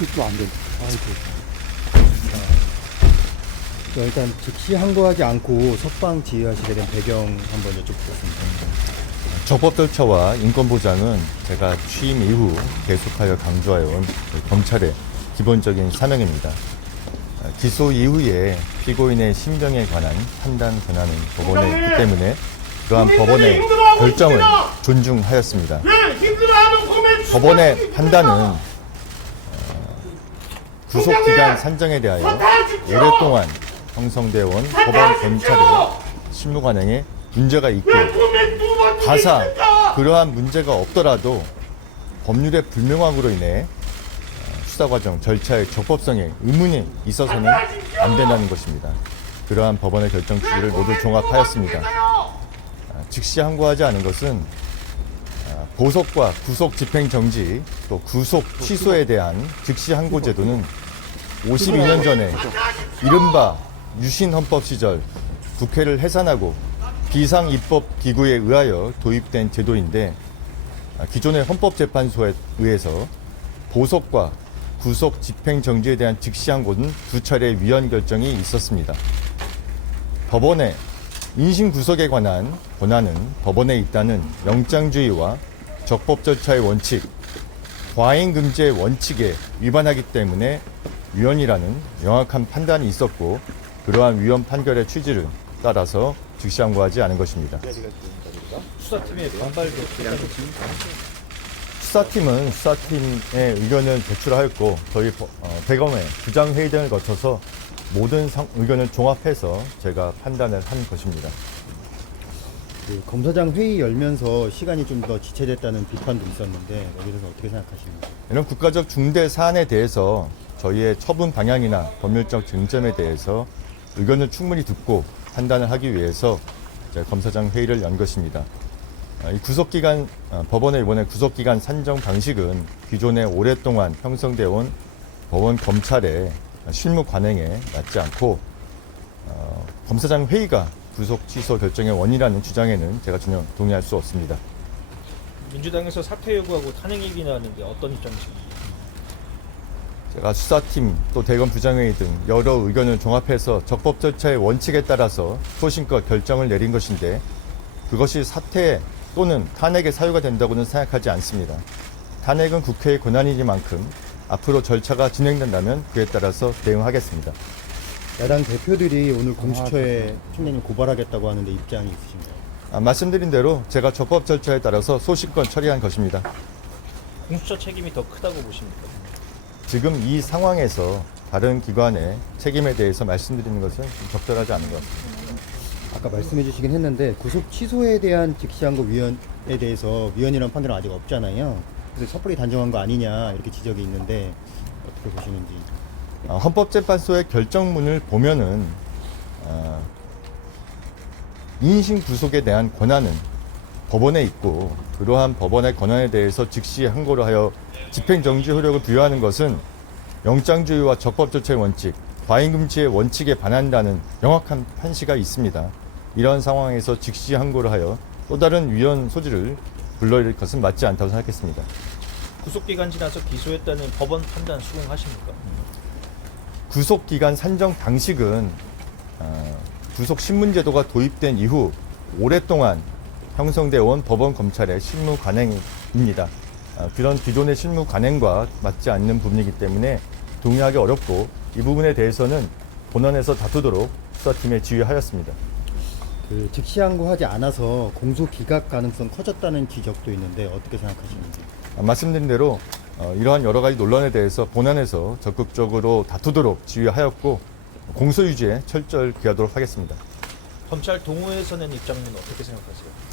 그것도 안 된다. 아이고. 일단 즉시 항고하지 않고 석방 지휘하시게 된 배경 한번 여쭤보겠습니다. 적법 절차와 인권 보장은 제가 취임 이후 계속하여 강조해온 검찰의 기본적인 사명입니다. 기소 이후에 피고인의 신병에 관한 판단 권한은 법원에 있기 때문에 그러한 법원의 결정을 존중하였습니다. 법원의 판단은 구속기간 산정에 대하여 오랫동안 형성되어 온 법원 검찰의 실무 관행에 문제가 있고 가사 그러한 문제가 없더라도 법률의 불명확으로 인해 수사 과정 절차의 적법성에 의문이 있어서는 안 된다는 것입니다. 그러한 법원의 결정 취지를 모두 종합하였습니다. 즉시 항고하지 않은 것은 보석과 구속 집행 정지 또 구속 취소에 대한 즉시 항고 제도는 52년 전에 이른바 유신 헌법 시절 국회를 해산하고 비상 입법 기구에 의하여 도입된 제도인데 기존의 헌법재판소에 의해서 보석과 구속 집행 정지에 대한 즉시 항고는 2차례 위헌 결정이 있었습니다. 법원의 인신 구속에 관한 권한은 법원에 있다는 영장주의와 적법 절차의 원칙, 과잉 금지의 원칙에 위반하기 때문에 위헌이라는 명확한 판단이 있었고 그러한 위헌 판결의 취지를 따라서 즉시 항고하지 않은 것입니다. 수사팀의 반발도 수사팀은 수사팀의 의견을 제출하였고 저희 대검의 부장회의 등을 거쳐서 모든 의견을 종합해서 제가 판단을 한 것입니다. 검사장 회의 열면서 시간이 좀 더 지체됐다는 비판도 있었는데 여기에 대해서 어떻게 생각하십니까? 이런 국가적 중대 사안에 대해서 저희의 처분 방향이나 법률적 쟁점에 대해서 의견을 충분히 듣고 판단을 하기 위해서 검사장 회의를 연 것입니다. 이 구속기간, 법원의 이번에 구속기간 산정 방식은 기존에 오랫동안 형성되어 온 법원 검찰의 실무 관행에 맞지 않고 검사장 회의가 구속 취소 결정의 원인이라는 주장에는 제가 전혀 동의할 수 없습니다. 민주당에서 사퇴 요구하고 탄핵 얘기 나왔는데 어떤 입장이십니까? 제가 수사팀 또 대검 부장회의 등 여러 의견을 종합해서 적법 절차의 원칙에 따라서 소신껏 결정을 내린 것인데 그것이 사퇴 또는 탄핵의 사유가 된다고는 생각하지 않습니다. 탄핵은 국회의 권한이니만큼 앞으로 절차가 진행된다면 그에 따라서 대응하겠습니다. 야당 대표들이 오늘 공수처에 총장님 고발하겠다고 하는데 입장이 있으신가요? 말씀드린 대로 제가 적법 절차에 따라서 소신껏 처리한 것입니다. 공수처 책임이 더 크다고 보십니까? 지금 이 상황에서 다른 기관의 책임에 대해서 말씀드리는 것은 좀 적절하지 않은 것 같습니다. 아까 말씀해 주시긴 했는데 구속 취소에 대한 즉시 항고 위헌에 대해서 위헌이라는 판단은 아직 없잖아요. 그래서 섣불리 단정한 거 아니냐 이렇게 지적이 있는데 어떻게 보시는지. 헌법재판소의 결정문을 보면은 인신 구속에 대한 권한은 법원에 있고 그러한 법원의 권한에 대해서 즉시 항고를 하여 집행정지 효력을 부여하는 것은 영장주의와 적법 절차의 원칙, 과잉금지의 원칙에 반한다는 명확한 판시가 있습니다. 이런 상황에서 즉시 항고를 하여 또 다른 위헌 소지를 불러일으킬 것은 맞지 않다고 생각했습니다. 구속기간 지나서 기소했다는 법원 판단 수긍하십니까? 구속기간 산정 방식은 구속신문제도가 도입된 이후 오랫동안 형성되어 온 법원 검찰의 실무 관행입니다. 그런 기존의 실무 관행과 맞지 않는 부분이기 때문에 동의하기 어렵고 이 부분에 대해서는 본원에서 다투도록 수사팀에 지휘하였습니다. 즉시 항고하지 않아서 공소 기각 가능성 커졌다는 지적도 있는데 어떻게 생각하시는지. 말씀드린 대로 이러한 여러 가지 논란에 대해서 본원에서 적극적으로 다투도록 지휘하였고 공소 유지에 철저히 기하도록 하겠습니다. 검찰 동호회에서 낸 입장은 어떻게 생각하세요?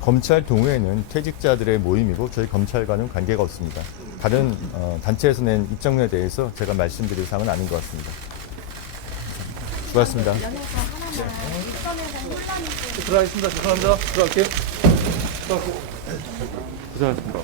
검찰 동호회는 퇴직자들의 모임이고 저희 검찰과는 관계가 없습니다. 다른 단체에서 낸 입장문에 대해서 제가 말씀드릴 사항은 아닌 것 같습니다. 수고하셨습니다. 들어가겠습니다. 죄송합니다. 들어갈게요. 고생하셨습니다.